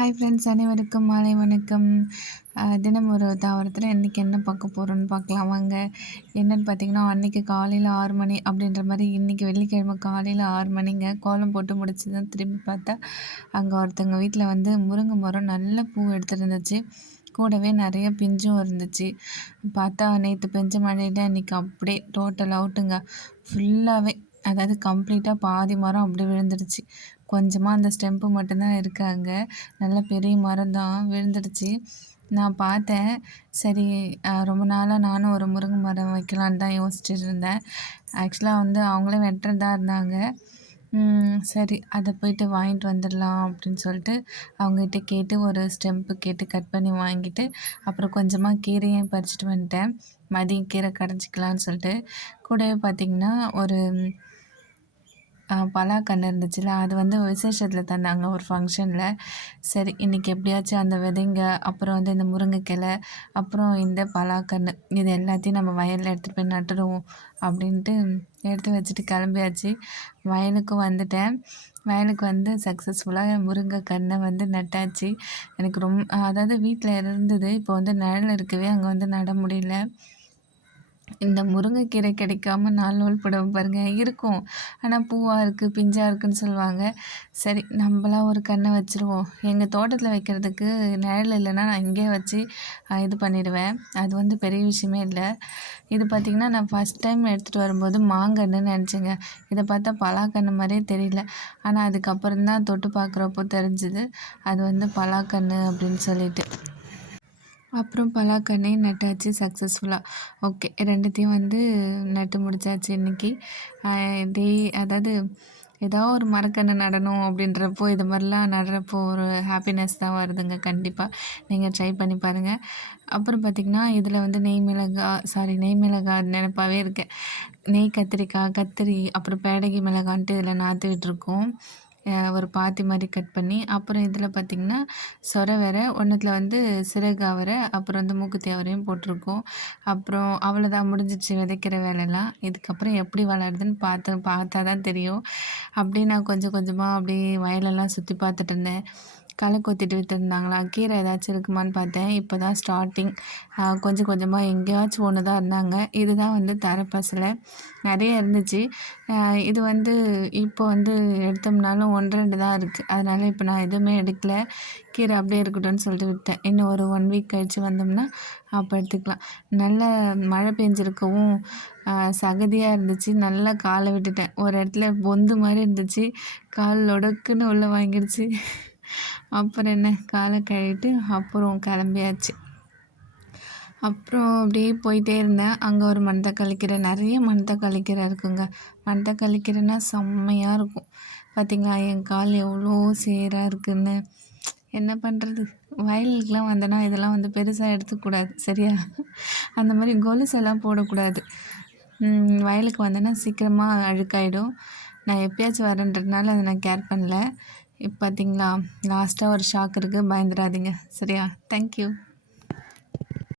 Hi friends அனைவருக்கும் மாலை வணக்கம். தினம் ஒரு தாவரத்தில் இன்றைக்கி என்ன பார்க்க போகிறோன்னு பார்க்கலாம். வாங்க என்னென்னு பார்த்தீங்கன்னா அன்றைக்கி காலையில் ஆறு மணி அப்படின்ற மாதிரி இன்றைக்கி வெள்ளிக்கிழமை காலையில் ஆறு மணிங்க. கோலம் போட்டு முடிச்சு தான் திரும்பி பார்த்தா அங்கே ஒருத்தவங்க வீட்டில் வந்து முருங்கை மரம் நல்ல பூ எடுத்துருந்துச்சு. கூடவே நிறைய பிஞ்சும் இருந்துச்சு. பார்த்தா நேற்று பெஞ்ச மழையில் இன்றைக்கி அப்படியே டோட்டல் அவுட்டுங்க ஃபுல்லாகவே அதாவது கம்ப்ளீட்டாக பாதி மரம் அப்படி விழுந்துடுச்சு. கொஞ்சமாக அந்த ஸ்டெம்ப்பு மட்டும்தான் இருக்காங்க நல்ல பெரிய மரம் தான் விழுந்துடுச்சு. நான் பார்த்தேன். சரி ரொம்ப நாளாக நானும் ஒரு முருங்கை மரம் வைக்கலான்னு தான் யோசிச்சுட்டு இருந்தேன். ஆக்சுவலாக வந்து அவங்களே வெட்டுறதா இருந்தாங்க. சரி அதை போயிட்டு வாங்கிட்டு வந்துடலாம் அப்படின்னு சொல்லிட்டு அவங்ககிட்ட கேட்டு ஒரு ஸ்டெம்ப்பு கேட்டு கட் பண்ணி வாங்கிட்டு அப்புறம் கொஞ்சமாக கீரையும் பறிச்சிட்டு வந்துட்டேன். மதியம் கீரை கடைஞ்சிக்கலான்னு சொல்லிட்டு. கூடவே பார்த்திங்கன்னா ஒரு பலாக்கன்று இருந்துச்சுல்ல அது வந்து விசேஷத்தில் தந்தாங்க ஒரு ஃபங்க்ஷனில் சரி இன்றைக்கி எப்படியாச்சும் அந்த விதைங்க அப்புறம் வந்து இந்த முருங்கைக்கிளை அப்புறம் இந்த பலாக்கன்று இது எல்லாத்தையும் நம்ம வயலில் எடுத்துகிட்டு போய் நட்டுடுவோம் அப்படின்ட்டு எடுத்து வச்சுட்டு கிளம்பியாச்சு. வயலுக்கும் வந்துட்டேன். வயலுக்கு வந்து சக்ஸஸ்ஃபுல்லாக முருங்கை கன்றை வந்து நட்டாச்சு. எனக்கு ரொம்ப அதாவது வீட்டில் இருந்தது இப்போ வந்து நிழல் இருக்கவே அங்கே வந்து நட முடியல. இந்த முருங்கைக்கீரை கிடைக்காம நாலு நாள் படம் பாருங்கள் இருக்கும். ஆனால் பூவாக இருக்குது பிஞ்சாக இருக்குதுன்னு சொல்லுவாங்க. சரி நம்மளாம் ஒரு கண்ணை வச்சுருவோம். எங்கள் தோட்டத்தில் வைக்கிறதுக்கு நிழல் இல்லைன்னா நான் இங்கேயே வச்சு இது பண்ணிடுவேன். அது வந்து பெரிய விஷயமே இல்லை. இது பார்த்திங்கன்னா நான் ஃபஸ்ட் டைம் எடுத்துகிட்டு வரும்போது மாங்கன்னு நினச்சேங்க. இதை பார்த்தா பலாக்கன்று மாதிரியே தெரியல. ஆனால் அதுக்கப்புறம் தான் தொட்டு பார்க்குறப்போ தெரிஞ்சுது. அது வந்து பலாக்கன்று அப்படின்னு சொல்லிட்டு. அப்புறம் பலாக்கன்னையும் நட்டாச்சு சக்ஸஸ்ஃபுல்லாக ஓகே ரெண்டுத்தையும் வந்து நட்டு முடிச்சாச்சு இன்றைக்கி டெய் அதாவது ஏதோ ஒரு மரக்கன்று நடணும் அப்படின்றப்போ இது மாதிரிலாம் நடுறப்போ ஒரு ஹாப்பினஸ் தான் வருதுங்க கண்டிப்பாக நீங்கள் ட்ரை பண்ணி பாருங்கள் அப்புறம் பார்த்திங்கன்னா இதில் வந்து நெய் மிளகாய் சாரி நெய் மிளகாய் நினப்பாவே இருக்கேன். நெய் கத்திரிக்காய் கத்திரி அப்புறம் பேடகி மிளகான்ட்டு இதில் நாற்று விட்டுருக்கோம் ஒரு பாத்தி மாதிரி கட் பண்ணி அப்புறம் இதில் பார்த்திங்கன்னா சொர வேற ஒன்றுத்தில் வந்து சிறகு அவரை அப்புறம் வந்து மூக்குத்தி அவரையும் போட்டிருக்கோம். அப்புறம் அவ்வளோதான் முடிஞ்சிச்சு விதைக்கிற வேலைலாம் இதுக்கப்புறம் எப்படி வளருதுன்னு பார்த்து பார்த்தா தான் தெரியும். அப்படியே நான் கொஞ்சம் கொஞ்சமாக அப்படியே வயலெல்லாம் சுற்றி பார்த்துட்டு இருந்தேன். களை கொத்திட்டு விற்றுருந்தாங்களா கீரை ஏதாச்சும் இருக்குமான்னு பார்த்தேன். இப்போ தான் ஸ்டார்டிங் கொஞ்சம் கொஞ்சமாக எங்கேயாச்சும் ஒன்று தான் இருந்தாங்க. இதுதான் வந்து தரப்பசில். நிறைய இருந்துச்சு. இது வந்து இப்போ வந்து எடுத்தோம்னாலும் ஒன்று ரெண்டு தான் இருக்குது அதனால் இப்போ நான் எதுவுமே எடுக்கல. கீரை அப்படியே இருக்கட்டும்னு சொல்லிட்டு விட்டேன். இன்னும் ஒரு ஒன் வீக் கழித்து வந்தோம்னா அப்போ எடுத்துக்கலாம். நல்ல மழை பெஞ்சிருக்கவும் சகதியாக இருந்துச்சு. நல்லா காலை விட்டுட்டேன். ஒரு இடத்துல பொந்து மாதிரி இருந்துச்சு. கால் ஒடக்குன்னு உள்ளே வாங்கிடுச்சு. அப்புறம் என்ன? காலை கழுவிட்டு அப்புறம் கிளம்பியாச்சு. அப்புறம் அப்படியே போயிட்டே இருந்தேன். அங்கே ஒரு மணத்தக்காளி கீரை நிறைய மணத்தக்காளி கீரை இருக்குங்க. மணத்தக்காளி கீரைனா செம்மையாக இருக்கும். பார்த்திங்களா என் கால் எவ்வளோ சேராக இருக்குதுன்னு என்ன பண்ணுறது வயலுக்கெலாம் வந்தேன்னா இதெல்லாம் வந்து பெருசாக எடுத்துக்கூடாது. சரியா? அந்த மாதிரி கொலுசெல்லாம் போடக்கூடாது. வயலுக்கு வந்தேன்னா சீக்கிரமாக அழுக்காயிடும். நான் எப்பயாச்சும் வரேன்றதுனால அதை நான் கேர் பண்ணல. இப்போ பார்த்தீங்களா லாஸ்ட்டாக ஒரு ஷாக் இருக்குது பயந்துடாதீங்க சரியா? தேங்க்யூ